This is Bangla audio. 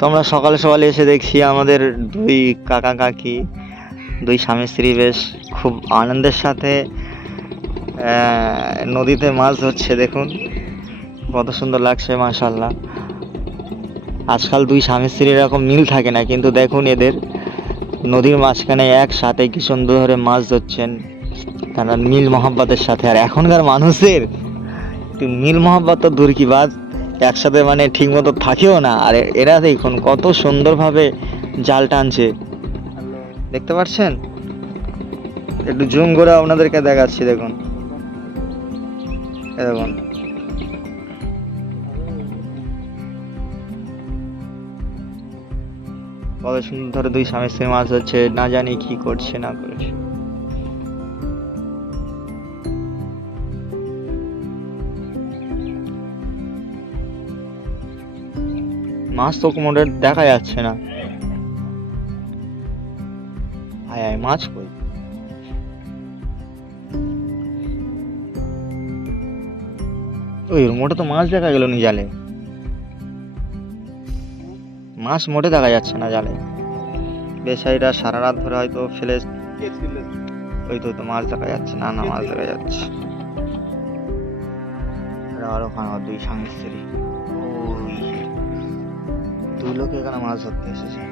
তো আমরা সকালে সকালে এসে দেখছি আমাদের দুই কাকা কাকি, দুই স্বামী স্ত্রী বেশ খুব আনন্দের সাথে নদীতে মাছ ধরছে। দেখুন কত সুন্দর লাগছে, মাশাআল্লাহ। আজকাল দুই স্বামী স্ত্রীর এরকম মিল থাকে না, কিন্তু দেখুন এদের নদীর মাঝখানে একসাথে কি সুন্দর ধরে মাছ ধরছেন, তারা মিল মহাব্বতের সাথে। আর এখনকার মানুষের একটু মিল মহাব্বত তো দূর কি বাদ, একসাথে মানে ঠিক মতো থাকেও না। আর এরা দেখুন কত সুন্দরভাবে জাল টানছে, দেখতে পাচ্ছেন? একটু জুম করে আপনাদেরকে দেখাচ্ছি, দেখুন এই দেখুন। কত সুন্দর ধরে দুই স্বামী স্ত্রী মাছ ধরছে, না জানি কি করছে না করছে। মাছ তো কোমরের দেখা যাচ্ছে না। আয় আয়, মাছ কই? ওই মোটে তো মাছ দেখা গেল নি জালে, মাছ মোটে দেখা যাচ্ছে না জালে। বেচারিরা সারা রাত ধরে হয়তো ফেলে, ওই তো তো মাছ দেখা যাচ্ছে না, না মাছ দেখা যাচ্ছে। আর ওখানে আমার দুই স্বামী স্ত্রী, ওই দুই লোক এখানে মাছ ধরতে এসেছে।